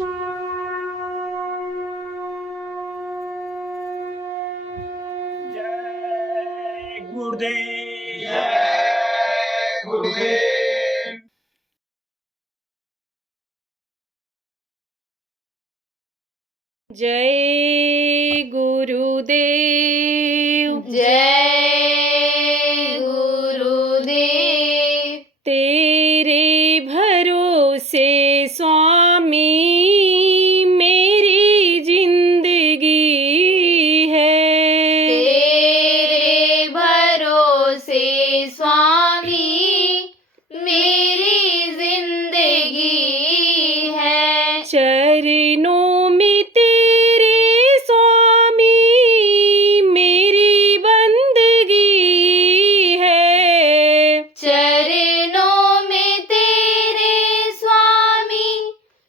जय गुरुदेव। जय गुरुदेव। जय गुरुदेव। जय गुरुदेव। तेरे भरोसे स्वामी मेरी जिंदगी है। तेरे भरोसे स्वामी मेरी जिंदगी है। चरणों में तेरे स्वामी मेरी बंदगी है। चरणों में तेरे स्वामी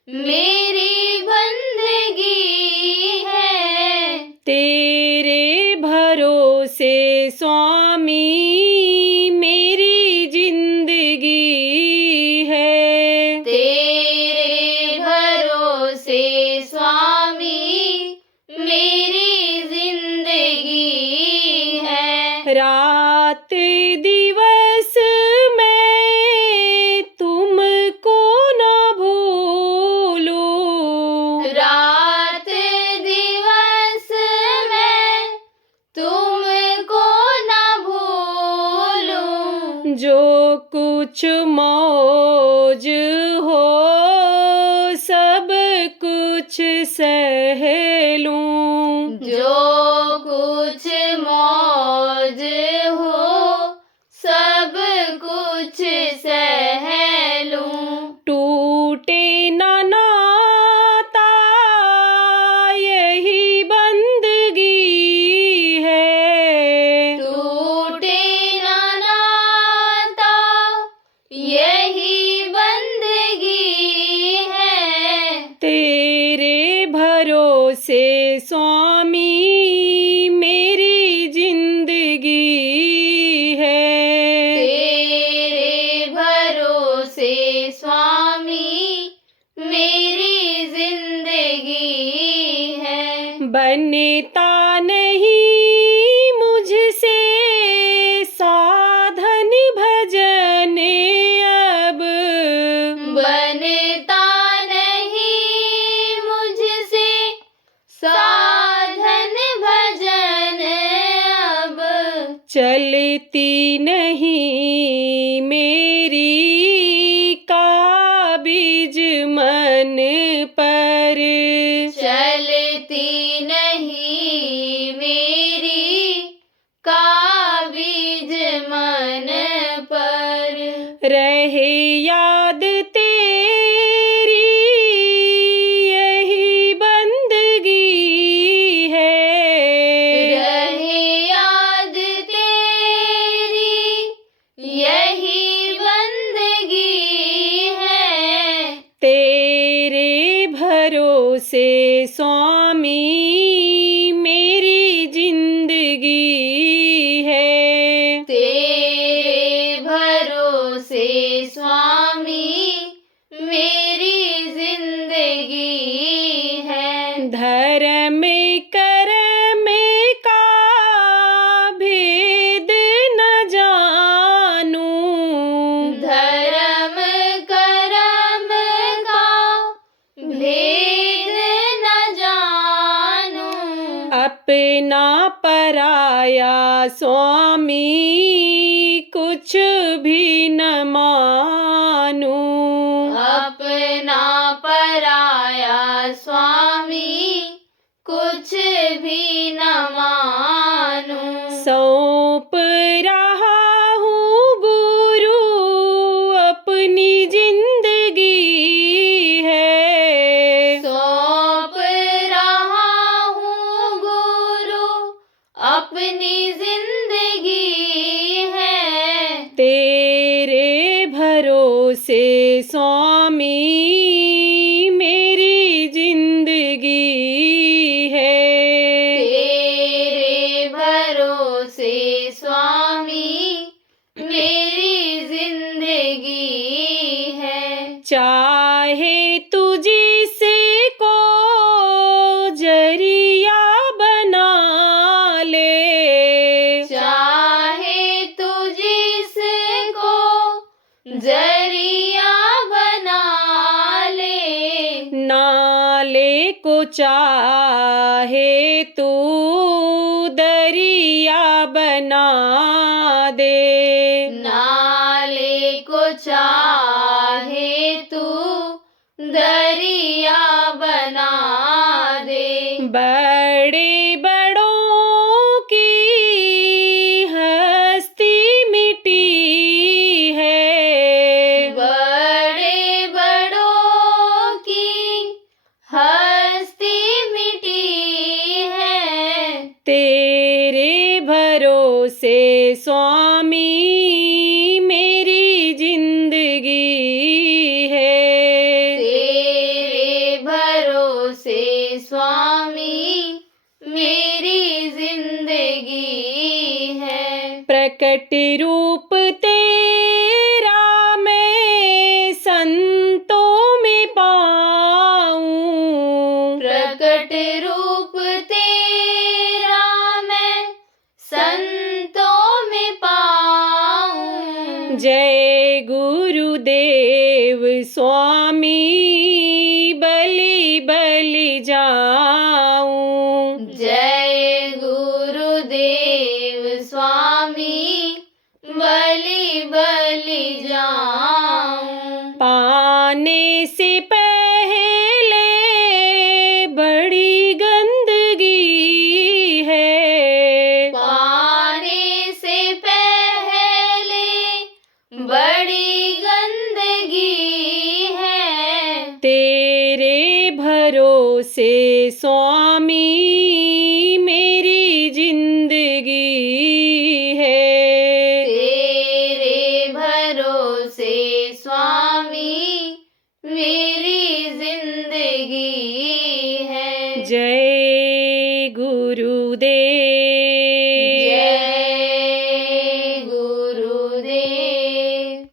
मेरी बंदगी है। तेरे भरोसे स्वामी मेरी जिंदगी है। तेरे भरोसे स्वामी मेरी जिंदगी है। रात दिवस मैं तुमको न भूलूं। रात दिवस मैं तुमको न भूलूं। जो कुछ मौज हो सब कुछ सह लूं। जो कुछ मौज हो सब कुछ सह लूं। टूटे न नाता यही बंदगी है। टूटे न नाता यही बंदगी है। तेरे भरोसे स्वामी मेरी जिंदगी है। तेरे भरोसे स्वामी मेरी जिंदगी है। बनता नहीं मुझसे साधन भजन अब। बनता नहीं मुझसे साधन भजन अब। चलती नहीं मेरी काबिज मन पर। चलती नहीं मेरी काबिज मन पर। रहे याद तेरी यही बंदगी है। रहे याद तेरी यही बंदगी है। तेरे भरोसे स्वामी मेरी जिंदगी है। तेरे भरोसे स्वामी मेरी जिंदगी है। धर्म कर्म का भेद न जानूं। धर्म कर्म का भेद न जानूं। अपना पराया स्वामी कुछ भी न मानूं। अपना पराया स्वामी कुछ भी न मानूं। सौंप रहा हूँ गुरु अपनी जिंदगी है। सौंप रहा हूँ गुरु अपनी जिंदगी है। तेरे भरोसे स्वामी मेरी जिंदगी है। को चाहे तू दरिया बना दे, नाले को चाहे तू दरिया बना दे। बड़े बड़ों की हस्ती मिटी है, बड़े बड़ों की हस्ती मिटी है। तेरे भरोसे स्वामी मेरी जिंदगी है, तेरे भरोसे स्वामी मेरी जिंदगी है। प्रकट रूप तेरा मैं संतों में पाऊं, प्रकट रूप तेरा मैं संतों में पाऊं। जय गुरुदेव स्वामी बलि बलि जाऊं, जय गुरुदेव स्वामी बलि बलि जाऊं। पाने से पहले बड़ी गंदगी है, पाने से पहले बड़ी गंदगी है। तेरे भरोसे स्वामी मेरी जिंदगी है, तेरे भरोसे स्वामी मेरी जिंदगी है। जय गुरुदेव। जय गुरुदेव।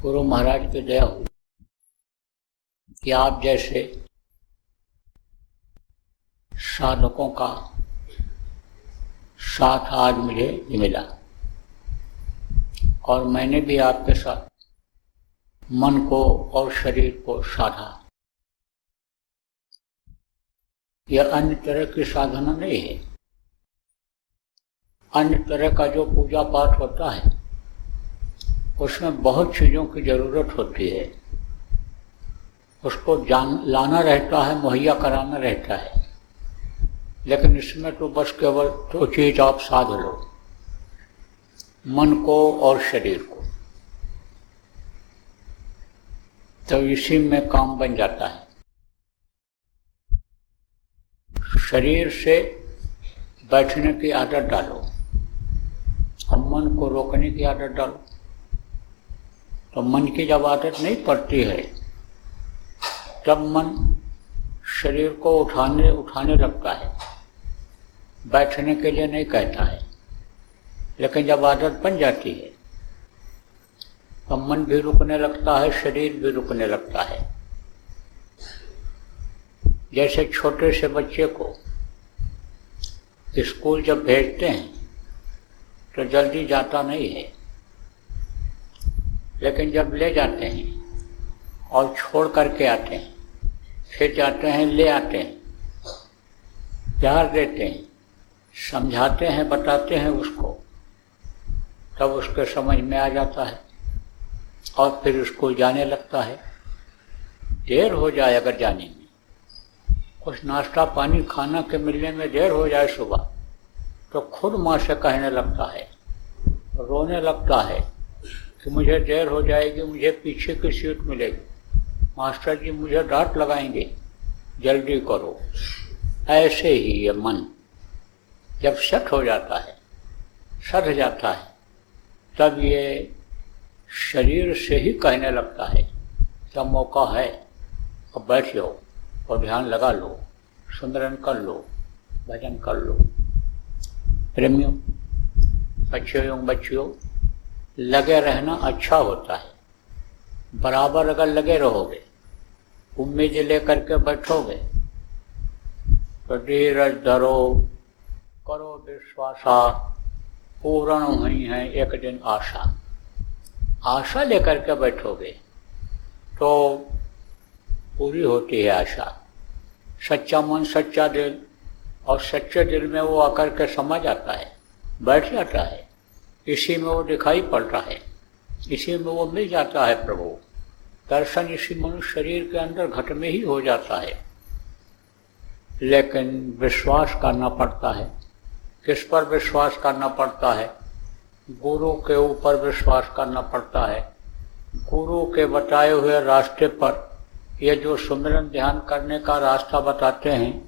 गुरु महाराज की दया हुई कि आप जैसे साधकों का साथ आज मुझे मिला और मैंने भी आपके साथ मन को और शरीर को साधा। यह अन्य तरह की साधना नहीं है। अन्य तरह का जो पूजा पाठ होता है उसमें बहुत चीज़ों की ज़रूरत होती है, उसको लाना रहता है, मुहैया कराना रहता है। लेकिन इसमें तो बस केवल दो चीज़ आप साध लो, मन को और शरीर को, तो इसी में काम बन जाता है। शरीर से बैठने की आदत डालो और मन को रोकने की आदत डालो, तो मन की जब आदत नहीं पड़ती है तब मन शरीर को उठाने लगता है, बैठने के लिए नहीं कहता है। लेकिन जब आदत बन जाती है तो मन भी रुकने लगता है, शरीर भी रुकने लगता है। जैसे छोटे से बच्चे को स्कूल जब भेजते हैं तो जल्दी जाता नहीं है, लेकिन जब ले जाते हैं और छोड़ करके आते हैं, फिर जाते हैं, ले आते हैं, प्यार देते हैं, समझाते हैं, बताते हैं उसको, तब उसके समझ में आ जाता है और फिर स्कूल जाने लगता है। देर हो जाए अगर जाने में, कुछ नाश्ता पानी खाना के मिलने में देर हो जाए सुबह, तो खुद माँ से कहने लगता है, रोने लगता है कि मुझे देर हो जाएगी, मुझे पीछे की सीट मिलेगी, मास्टर जी मुझे डांट लगाएंगे, जल्दी करो। ऐसे ही ये मन जब सट हो जाता है, सध जाता है, तब ये शरीर से ही कहने लगता है जब मौका है अब बैठ जाओ और ध्यान लगा लो, सुमिरन कर लो, भजन कर लो। प्रेमियों, बच्चों एवं बच्चियों, लगे रहना अच्छा होता है। बराबर अगर लगे रहोगे उम्मीद लेकर के बैठोगे तो धीरज धरो, करो विश्वासा, पूर्ण हुई है एक दिन आशा। आशा लेकर के बैठोगे तो पूरी होती है आशा। सच्चा मन, सच्चा दिल, और सच्चे दिल में वो आकर के समा जाता है, बैठ जाता है, इसी में वो दिखाई पड़ता है, इसी में वो मिल जाता है प्रभु। दर्शन इसी मनुष्य शरीर के अंदर घट में ही हो जाता है। लेकिन विश्वास करना पड़ता है। किस पर विश्वास करना पड़ता है? गुरु के ऊपर विश्वास करना पड़ता है। गुरु के बताए हुए रास्ते पर, ये जो सुमिरन ध्यान करने का रास्ता बताते हैं,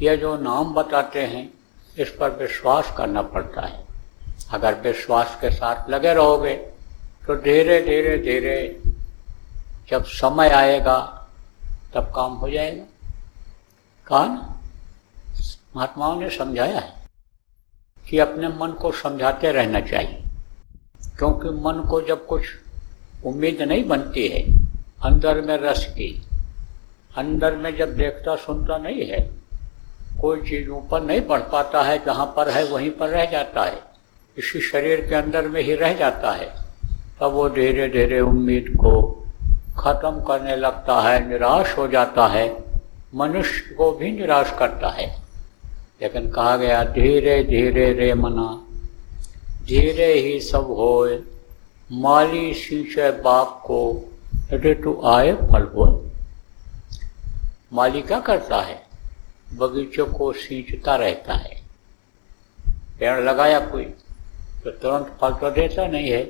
ये जो नाम बताते हैं, इस पर विश्वास करना पड़ता है। अगर विश्वास के साथ लगे रहोगे तो धीरे धीरे धीरे जब समय आएगा तब काम हो जाएगा। कहा ना, महात्माओं ने समझाया है कि अपने मन को समझाते रहना चाहिए, क्योंकि मन को जब कुछ उम्मीद नहीं बनती है अंदर में रस की, अंदर में जब देखता सुनता नहीं है, कोई चीज़ ऊपर नहीं बढ़ पाता है, जहाँ पर है वहीं पर रह जाता है, इसी शरीर के अंदर में ही रह जाता है, तब वो धीरे धीरे उम्मीद को खत्म करने लगता है, निराश हो जाता है, मनुष्य को भी निराश करता है। लेकिन कहा गया धीरे धीरे रे मना, धीरे ही सब होए, माली सींचे बाग को, ऋतु आए फल होए। माली क्या करता है? बगीचे को सींचता रहता है। पेड़ लगाया कोई तो तुरंत फल तो देता नहीं है,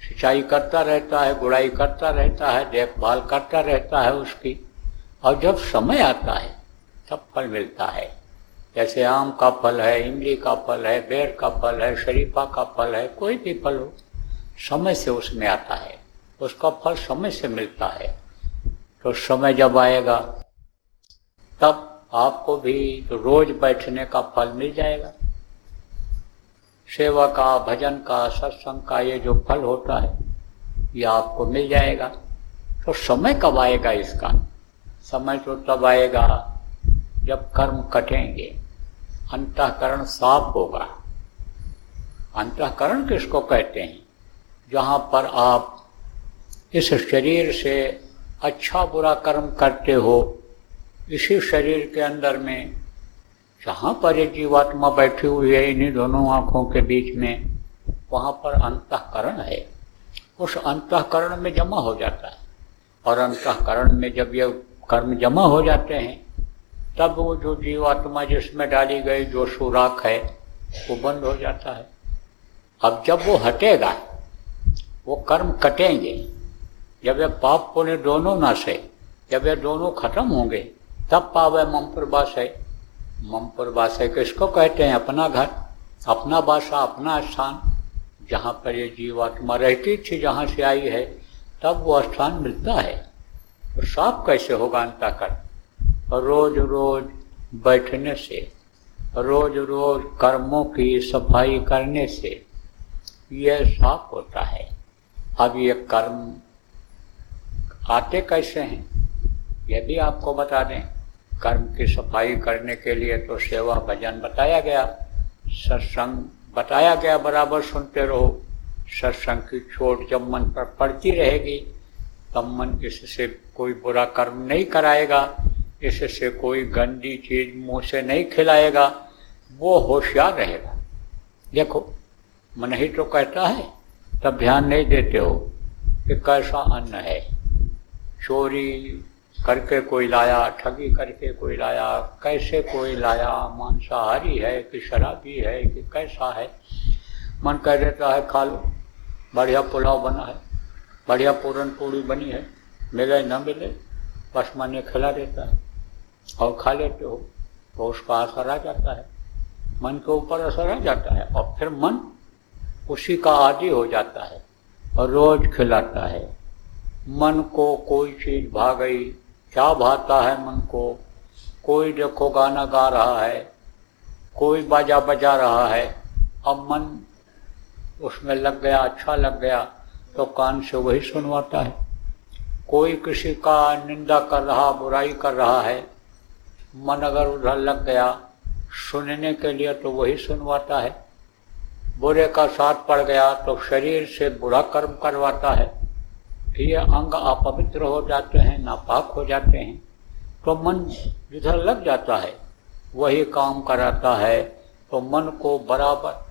सिंचाई करता रहता है, गुड़ाई करता रहता है, देखभाल करता रहता है उसकी, और जब समय आता है तब फल मिलता है। जैसे आम का फल है, इमली का फल है, बेर का फल है, शरीफा का फल है, कोई भी फल हो, समय से उसमें आता है, उसका फल समय से मिलता है। तो समय जब आएगा तब आपको भी तो रोज बैठने का फल मिल जाएगा। सेवा का, भजन का, सत्संग का ये जो फल होता है ये आपको मिल जाएगा। तो समय कब आएगा इसका? समय तो तब आएगा जब कर्म कटेंगे, अंतःकरण साफ होगा। अंतःकरण किसको कहते हैं? जहाँ पर आप इस शरीर से अच्छा बुरा कर्म करते हो, इसी शरीर के अंदर में जहाँ पर ये जीवात्मा बैठी हुई है, इन्हीं दोनों आँखों के बीच में, वहाँ पर अंतःकरण है। उस अंतःकरण में जमा हो जाता है, और अंतःकरण में जब ये कर्म जमा हो जाते हैं तब वो जो जीवात्मा जिसमें डाली गई जो सुराख है वो बंद हो जाता है। अब जब वो हटेगा, वो कर्म कटेंगे, जब ये पाप पुण्य दोनों नाशे, जब ये दोनों खत्म होंगे, तब पावे ममपुर बासय। ममपुर बासय किसको कहते हैं? अपना घर, अपना बासा, अपना स्थान, जहाँ पर ये जीवात्मा रहती थी, जहाँ से आई है, तब वो स्थान मिलता है। तो साफ कैसे होगा अंतःकरण? रोज रोज बैठने से, रोज रोज कर्मों की सफाई करने से यह साफ होता है। अब ये कर्म आते कैसे हैं यह भी आपको बता दें। कर्म की सफाई करने के लिए तो सेवा भजन बताया गया, सत्संग बताया गया, बराबर सुनते रहो। सत्संग की चोट जब मन पर पड़ती रहेगी तब मन इससे कोई बुरा कर्म नहीं कराएगा, इससे कोई गंदी चीज मुंह से नहीं खिलाएगा, वो होशियार रहेगा। देखो मन ही तो कहता है, तब ध्यान नहीं देते हो कि कैसा अन्न है। चोरी करके कोई लाया, ठगी करके कोई लाया, कैसे कोई लाया, मांसाहारी है कि शराबी है कि कैसा है। मन कह देता है खा लो, बढ़िया पुलाव बना है, बढ़िया पूरन पूड़ी बनी है, मिले न मिले बस मन ये खिला देता है और खा लेते हो, तो उसका असर आ जाता है, मन के ऊपर असर आ जाता है, और फिर मन उसी का आदी हो जाता है और रोज खिलाता है। मन को कोई चीज भा गई, क्या भाता है मन को? कोई देखो गाना गा रहा है, कोई बाजा बजा रहा है, अब मन उसमें लग गया, अच्छा लग गया तो कान से वही सुनवाता है। कोई किसी का निंदा कर रहा, बुराई कर रहा है, मन अगर उधर लग गया सुनने के लिए तो वही सुनवाता है। बुरे का साथ पड़ गया तो शरीर से बुरा कर्म करवाता है। ये अंग अपवित्र हो जाते हैं, नापाक हो जाते हैं, तो मन जिधर लग जाता है वही काम कराता है। तो मन को बराबर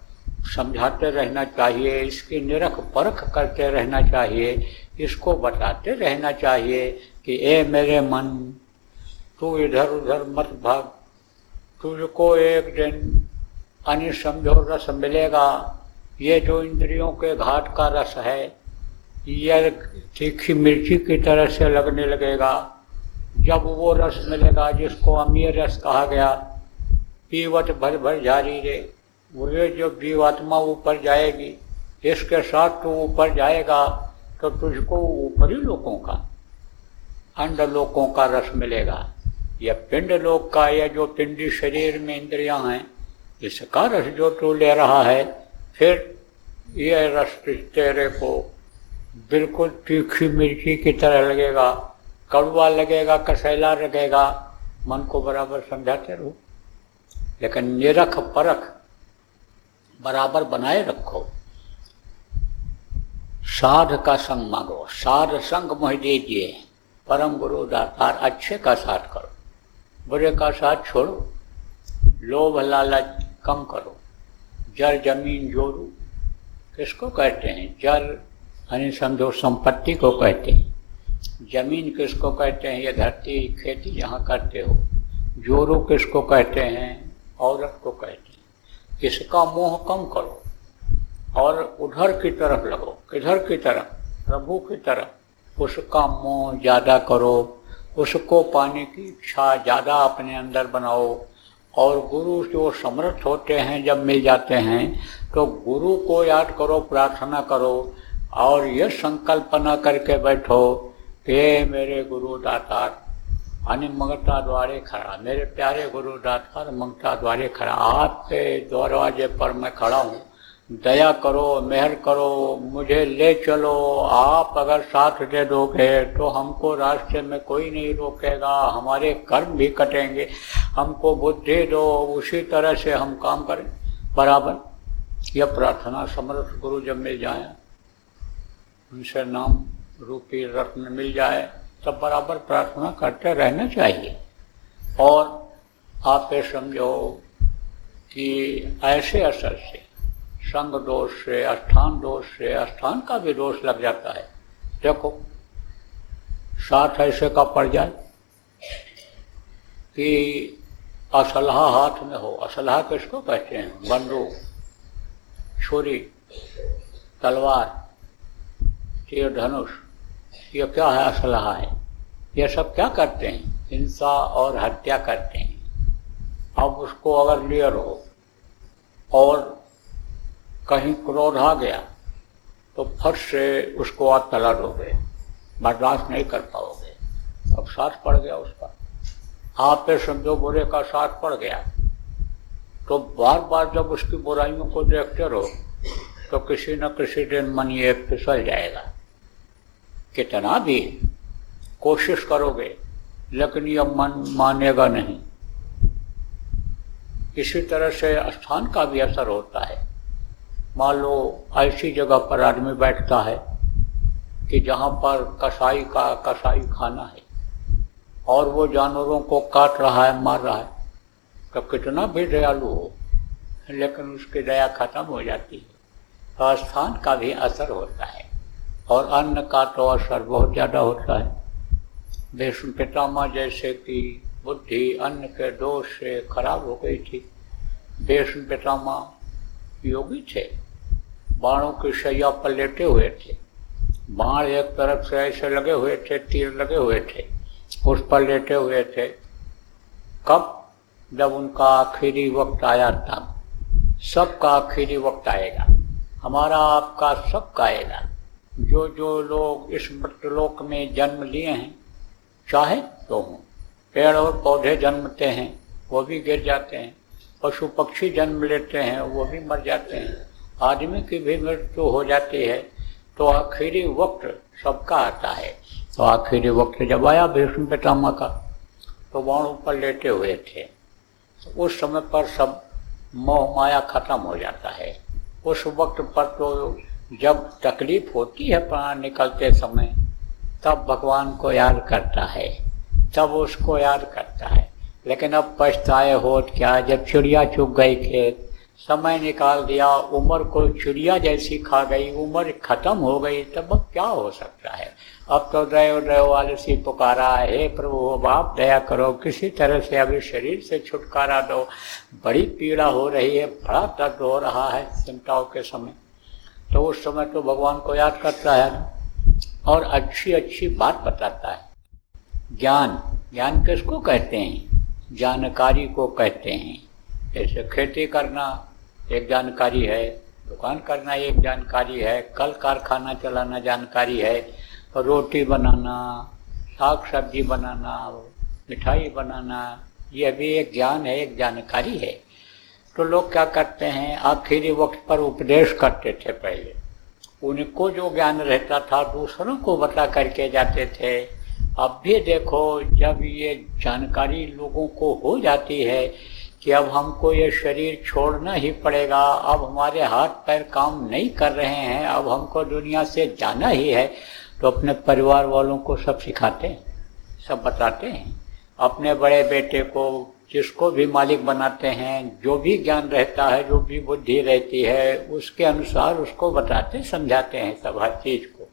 समझाते रहना चाहिए, इसकी निरख परख करते रहना चाहिए, इसको बताते रहना चाहिए कि ए मेरे मन, तू इधर उधर मत भाग, तुझको एक दिन अनिसमझो रस मिलेगा। ये जो इंद्रियों के घाट का रस है, यह तीखी मिर्ची की तरह से लगने लगेगा। जब वो रस मिलेगा जिसको अमीर रस कहा गया, पीवत भर भर जारी रे, वो जो जीवात्मा ऊपर जाएगी, इसके साथ तू ऊपर जाएगा तो तुझको ऊपरी लोकों का, अंड लोकों का रस मिलेगा। यह पिंड लोक का, यह जो पिंडी शरीर में इंद्रियां हैं, इसका रस जो तू ले रहा है, फिर यह रस तेरे को बिल्कुल तीखी मिर्ची की तरह लगेगा, कड़वा लगेगा, कसैला लगेगा। मन को बराबर समझाते रहो, लेकिन निरख परख बराबर बनाए रखो। साध का संग मांगो, साध संग मोह दीजिए, परम गुरु दातार। अच्छे का साथ करो, बुरे का साथ छोड़ो, लोभ लालच कम करो। जर जमीन जोरू किसको कहते हैं? जर यानी समझो संपत्ति को कहते हैं। जमीन किसको कहते हैं? ये धरती खेती जहाँ करते हो। जोरू किसको कहते हैं? औरत को कहते हैं। इसका मोह कम करो और उधर की तरफ लगो। किधर की तरफ? प्रभु की तरफ। उसका मोह ज़्यादा करो, उसको पाने की इच्छा ज़्यादा अपने अंदर बनाओ। और गुरु जो समर्थ होते हैं जब मिल जाते हैं तो गुरु को याद करो, प्रार्थना करो और ये संकल्पना करके बैठो कि मेरे गुरु दातार यानी ममता द्वारे खड़ा, मेरे प्यारे गुरु दातार ममता द्वारे खड़ा, आपके दरवाजे पर मैं खड़ा हूँ। दया करो, मेहर करो, मुझे ले चलो। आप अगर साथ दे दोगे तो हमको रास्ते में कोई नहीं रोकेगा, हमारे कर्म भी कटेंगे। हमको बुद्धि दो, उसी तरह से हम काम करें बराबर। यह प्रार्थना समर्थ गुरु जब मिल जाए, उनसे नाम रूपी रत्न मिल जाए, तब बराबर प्रार्थना करते रहना चाहिए। और आप ये समझो कि ऐसे असर से, संग दोष से, अष्टांग दोष से, अष्टांग का भी दोष लग जाता है। देखो साथ ऐसे का पड़ जाए कि असलहा हाथ में हो। असलहा किसको कहते हैं? बंदूक, छुरी, तलवार, तीर धनुष। ये क्या है? असलहा है। ये सब क्या करते हैं? हिंसा और हत्या करते हैं। अब उसको अगर लिए रहो और कहीं क्रोध आ गया तो फट से उसको आप तला दोगे, बर्दाश्त नहीं कर पाओगे। अब साथ पड़ गया उसका, आप पे समझो बुरे का साथ पड़ गया, तो बार बार जब उसकी बुराइयों को देखते रहो तो किसी न किसी दिन मन ये फिसल जाएगा। कितना भी कोशिश करोगे लेकिन यह मन मानेगा नहीं। इसी तरह से स्थान का भी असर होता है। मान लो ऐसी जगह पर आदमी बैठता है कि जहाँ पर कसाई का कसाई खाना है और वो जानवरों को काट रहा है, मार रहा है, तो कितना भी दयालु हो लेकिन उसकी दया खत्म हो जाती है। तो स्थान का भी असर होता है और अन्न का तो असर बहुत ज़्यादा होता है। भीष्म पितामह जैसे कि बुद्धि अन्न के दोष से खराब हो गई थी। भीष्म पितामह योगी थे, बाणों की शैया पर लेटे हुए थे। बाण एक तरफ से ऐसे लगे हुए थे, तीर लगे हुए थे, उस पर लेटे हुए थे। कब? जब उनका आखिरी वक्त आया था। सबका आखिरी वक्त आएगा, हमारा आपका सबका आएगा। जो जो लोग इस मृतलोक में जन्म लिए हैं, चाहे तो हों, पेड़ और पौधे जन्मते हैं वो भी गिर जाते हैं, पशु पक्षी जन्म लेते हैं वो भी मर जाते हैं, आदमी की भी मृत्यु हो जाती है। तो आखिरी वक्त सबका आता है। तो आखिरी वक्त जब आया भीष्म पितामह का, तो बाणों पर लेटे हुए थे। तो उस समय पर सब मोह माया खत्म हो जाता है। उस वक्त पर तो जब तकलीफ होती है प्राण निकलते समय, तब भगवान को याद करता है, तब उसको याद करता है। लेकिन अब पछताए होत क्या, जब चिड़िया चुग गई खेत, समय निकाल दिया, उम्र को चिड़िया जैसी खा गई, उम्र खत्म हो गई, तब अब क्या हो सकता है। अब तो दयो आलसी पुकारा, हे प्रभु बाप दया करो, किसी तरह से अभी शरीर से छुटकारा दो, बड़ी पीड़ा हो रही है, बड़ा दर्द हो रहा है चिंताओं के समय। तो उस समय तो भगवान को याद करता है और अच्छी अच्छी बात बताता है। ज्ञान किसको कहते हैं? जानकारी को कहते हैं। जैसे खेती करना एक जानकारी है, दुकान करना एक जानकारी है, कल कारखाना चलाना जानकारी है, रोटी बनाना, साग सब्जी बनाना, मिठाई बनाना, यह भी एक ज्ञान है, एक जानकारी है। तो लोग क्या करते हैं, आखिरी वक्त पर उपदेश करते थे पहले। उनको जो ज्ञान रहता था दूसरों को बता करके जाते थे। अब भी देखो, जब ये जानकारी लोगों को हो जाती है कि अब हमको ये शरीर छोड़ना ही पड़ेगा, अब हमारे हाथ पैर काम नहीं कर रहे हैं, अब हमको दुनिया से जाना ही है, तो अपने परिवार वालों को सब सिखाते हैं, सब बताते हैं। अपने बड़े बेटे को, जिसको भी मालिक बनाते हैं, जो भी ज्ञान रहता है, जो भी बुद्धि रहती है, उसके अनुसार उसको बताते समझाते हैं सब हर चीज़ को।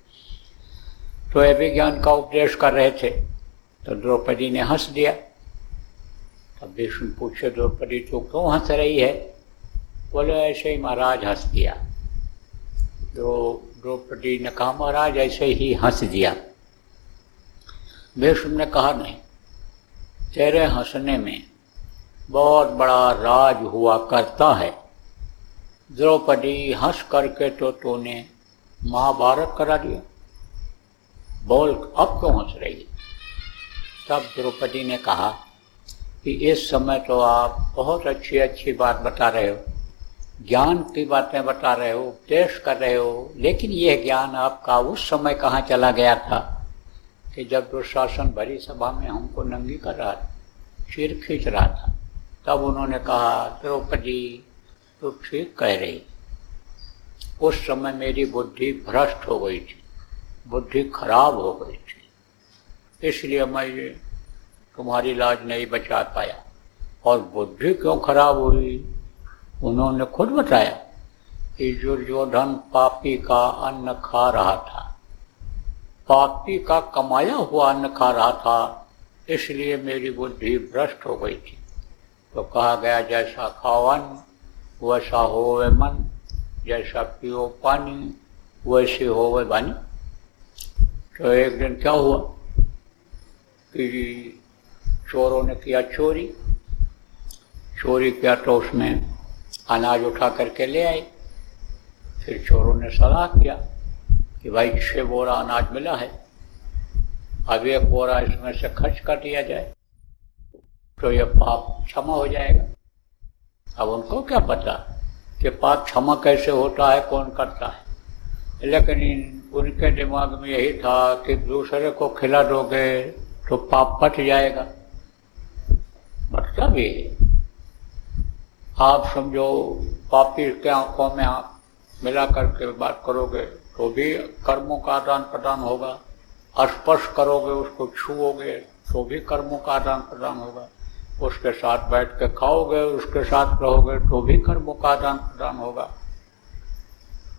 तो ये भी ज्ञान का उपदेश कर रहे थे, तो द्रौपदी ने हंस दिया। तब भीष्म पूछे, द्रौपदी तो क्यों हंस रही है? बोले ऐसे ही महाराज हंस दिया। तो द्रौपदी ने कहा महाराज ऐसे ही हंस दिया। भीष्म ने कहा नहीं, तेरे हंसने में बहुत बड़ा राज हुआ करता है। द्रौपदी हंस करके तो तूने महाभारत करा दिया, बोल अब क्यों हंस रही है? तब द्रौपदी ने कहा कि इस समय तो आप बहुत अच्छी अच्छी बात बता रहे हो, ज्ञान की बातें बता रहे हो, उपदेश कर रहे हो, लेकिन यह ज्ञान आपका उस समय कहाँ चला गया था कि जब दुशासन भरी सभा में हमको नंगी कर रहा था, सिर खींच रहा था। तब उन्होंने कहा, द्रौपदी तो ठीक कह रही, उस समय मेरी बुद्धि भ्रष्ट हो गई थी, बुद्धि खराब हो गई थी, इसलिए मैं तुम्हारी लाज नहीं बचा पाया। और बुद्धि क्यों खराब हुई? उन्होंने खुद बताया कि दुर्योधन पापी का अन्न खा रहा था, पापी का कमाया हुआ अन्न खा रहा था, इसलिए मेरी बुद्धि भ्रष्ट हो गई थी। तो कहा गया, जैसा खाओ अन्न वैसा होवे मन, जैसा पियो पानी वैसे होवे वाणी। तो एक दिन क्या हुआ कि चोरों ने किया चोरी किया, तो उसमें अनाज उठा करके ले आए। फिर चोरों ने सलाह किया कि भाई 6 बोरा अनाज मिला है, अब 1 बोरा इसमें से खर्च कर दिया जाए तो ये पाप क्षमा हो जाएगा। अब उनको क्या पता कि पाप क्षमा कैसे होता है, कौन करता है, लेकिन उनके दिमाग में यही था कि दूसरे को खिला दोगे तो पाप पट जाएगा। मतलब ये आप समझो, पापी के आंखों में मिला करके बात करोगे तो भी कर्मों का आदान प्रदान होगा, स्पर्श करोगे, उसको छूओगे तो भी कर्मों का आदान प्रदान होगा, उसके साथ बैठ के खाओगे, उसके साथ रहोगे तो भी कर्मों का आदान प्रदान होगा,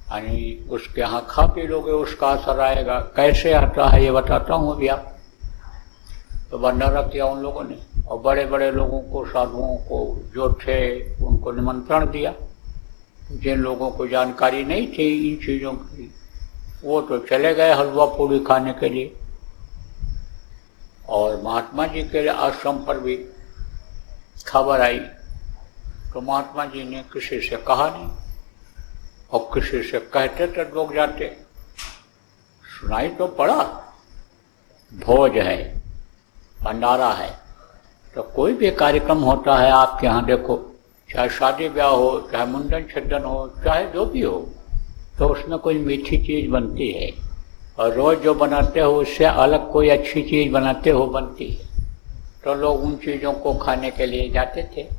यानी उसके यहाँ खा पी लोगे उसका असर आएगा। कैसे आता है ये बताता हूँ अभी आप। तो भंडारा किया उन लोगों ने, और बड़े बड़े लोगों को, साधुओं को जो थे उनको निमंत्रण दिया। जिन लोगों को जानकारी नहीं थी इन चीज़ों की, वो तो चले गए हलवा पूड़ी खाने के लिए। और महात्मा जी के आश्रम पर भी खबर आई तो महात्मा जी ने किसी से कहा नहीं, और किसी से कहते तो लोग जाते, सुनाई तो पड़ा भोज है, भंडारा है। तो कोई भी कार्यक्रम होता है आपके यहाँ देखो, चाहे शादी ब्याह हो, चाहे मुंडन छिंदन हो, चाहे जो भी हो, तो उसमें कोई मीठी चीज़ बनती है और रोज़ जो बनाते हो उससे अलग कोई अच्छी चीज़ बनाते हो बनती है, तो लोग उन चीज़ों को खाने के लिए जाते थे।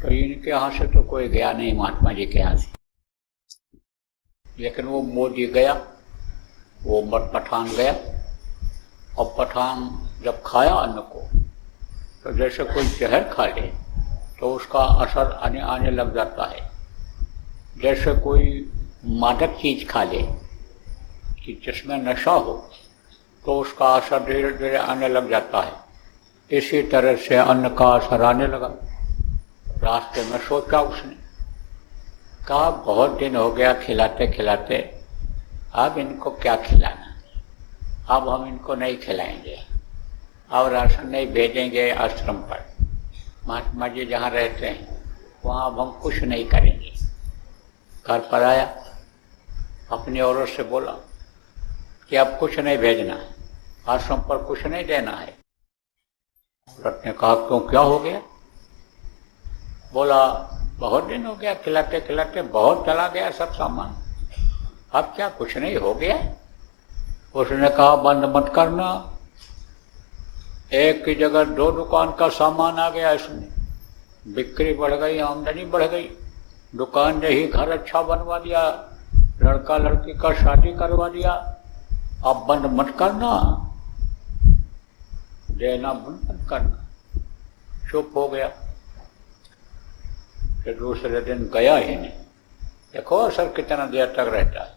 तो इनके यहाँ से तो कोई गया नहीं, महात्मा जी के यहाँ से। लेकिन वो मोदी गया, वो पठान गया, और पठान जब खाया अन्न को तो जैसे कोई जहर खा ले तो उसका असर आने लग जाता है। जैसे कोई मादक चीज़ खा ले कि जिसमें नशा हो तो उसका असर धीरे धीरे आने लग जाता है। इसी तरह से अन्न का असर आने लगा। रास्ते में सोचा उसने, कहा बहुत दिन हो गया खिलाते खिलाते, अब इनको क्या खिलाना, अब हम इनको नहीं खिलाएंगे, अब राशन नहीं भेजेंगे आश्रम पर। महात्मा जी जहाँ रहते हैं वहाँ अब हम कुछ नहीं करेंगे। घर पर आया, अपनी औरत से बोला कि अब कुछ नहीं भेजना है, आश्रम पर कुछ नहीं देना है। औरत ने कहा क्यों, क्या हो गया? बोला बहुत दिन हो गया खिलाते खिलाते, बहुत चला गया सब सामान, अब क्या कुछ नहीं हो गया? उसने कहा बंद मत करना, एक की जगह 2 दुकान का सामान आ गया, इसमें बिक्री बढ़ गई, आमदनी बढ़ गई, दुकान ने ही घर अच्छा बनवा दिया, लड़का लड़की का शादी करवा दिया, अब बंद मत करना, देना बंद मत करना। चुप हो गया। फिर दूसरे दिन गया ही नहीं। देखो असर कितना देर तक रहता है।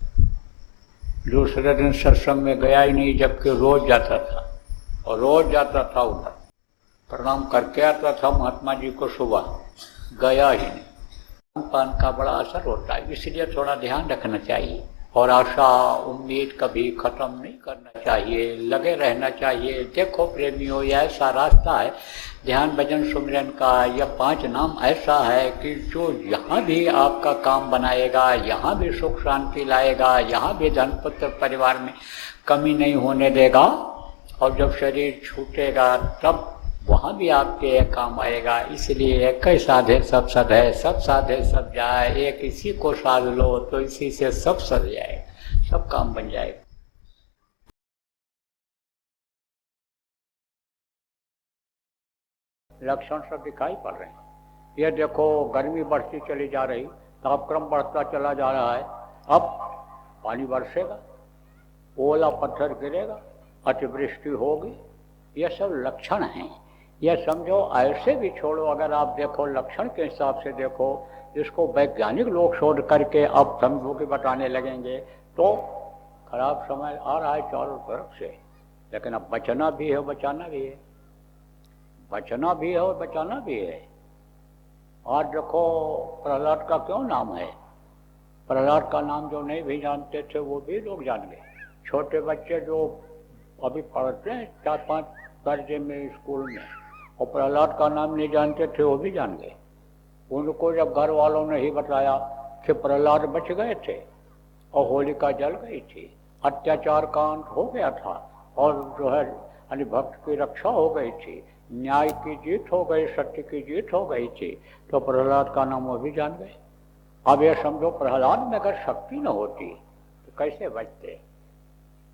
दूसरे दिन सत्संग में गया ही नहीं, जबकि रोज जाता था, और रोज जाता था उधर, प्रणाम करके आता था महात्मा जी को सुबह, गया ही नहीं। पान का बड़ा असर होता है, इसलिए थोड़ा ध्यान रखना चाहिए, और आशा उम्मीद कभी खत्म नहीं करना चाहिए, लगे रहना चाहिए। देखो प्रेमियों, यह ऐसा रास्ता है ध्यान भजन सुमिरन का, यह 5 नाम ऐसा है कि जो यहाँ भी आपका काम बनाएगा, यहाँ भी सुख शांति लाएगा, यहाँ भी धन पुत्र परिवार में कमी नहीं होने देगा, और जब शरीर छूटेगा तब वहाँ भी आपके एक काम आएगा। इसलिए एक ही साधे सब सद है, सब साधे सब जाए, एक इसी को साध लो तो इसी से सब सद जाएगा, सब काम बन जाएगा। लक्षण सब दिखाई पड़ रहे हैं। ये देखो गर्मी बढ़ती चली जा रही, तापक्रम बढ़ता चला जा रहा है, अब पानी बरसेगा, ओला पत्थर गिरेगा, अतिवृष्टि होगी, ये सब लक्षण हैं। यह समझो, ऐसे भी छोड़ो, अगर आप देखो लक्षण के हिसाब से देखो, जिसको वैज्ञानिक लोग शोध करके अब समझो कि बताने लगेंगे, तो खराब समय आ रहा है चारों तरफ से। लेकिन अब बचना भी है, बचाना भी है, बचना भी है और बचाना भी है। आज देखो प्रहलाद का क्यों नाम है, प्रहलाद का नाम जो नहीं भी जानते थे वो भी लोग जान गए। छोटे बच्चे जो अभी पढ़ते हैं 4-5 दर्जे में स्कूल में, और प्रहलाद का नाम नहीं जानते थे वो भी जान गए। उनको जब घर वालों ने ही बताया कि प्रहलाद बच गए थे और होलिका जल गई थी, अत्याचार का अंत हो गया था, और जो है यानी भक्त की रक्षा हो गई थी, न्याय की जीत हो गई, सत्य की जीत हो गई थी, तो प्रहलाद का नाम वो भी जान गए। अब ये समझो प्रहलाद में अगर शक्ति न होती तो कैसे बचते?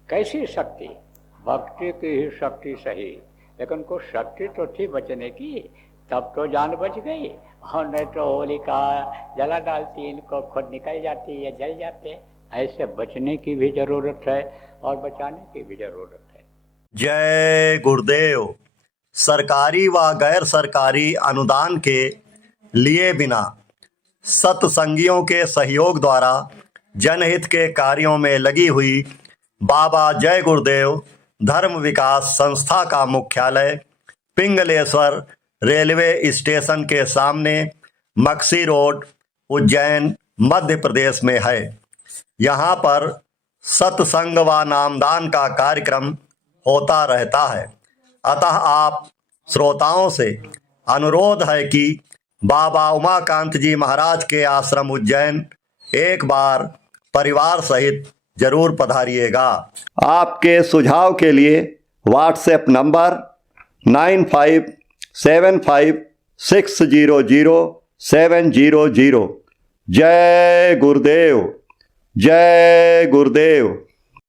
कैसी शक्ति? भक्ति की ही शक्ति सही, लेकिन कुछ शक्ति तो थी बचने की, तब तो जान बच गई, और नहीं तो होलिका जला डालती, इनको खुद निकल जाती या जल जाते। ऐसे बचने की भी जरूरत है और बचाने की भी जरूरत है। जय गुरुदेव। सरकारी व गैर सरकारी अनुदान के लिए बिना सत्संगियों के सहयोग द्वारा जनहित के कार्यों में लगी हुई बाबा जय गुरुदेव धर्म विकास संस्था का मुख्यालय पिंगलेश्वर रेलवे स्टेशन के सामने मक्सी रोड, उज्जैन, मध्य प्रदेश में है। यहाँ पर सत्संग व नामदान का कार्यक्रम होता रहता है। अतः आप श्रोताओं से अनुरोध है कि बाबा उमाकांत जी महाराज के आश्रम उज्जैन एक बार परिवार सहित जरूर पधारिएगा। आपके सुझाव के लिए व्हाट्सएप नंबर 9575600700। जय गुरुदेव, जय गुरुदेव।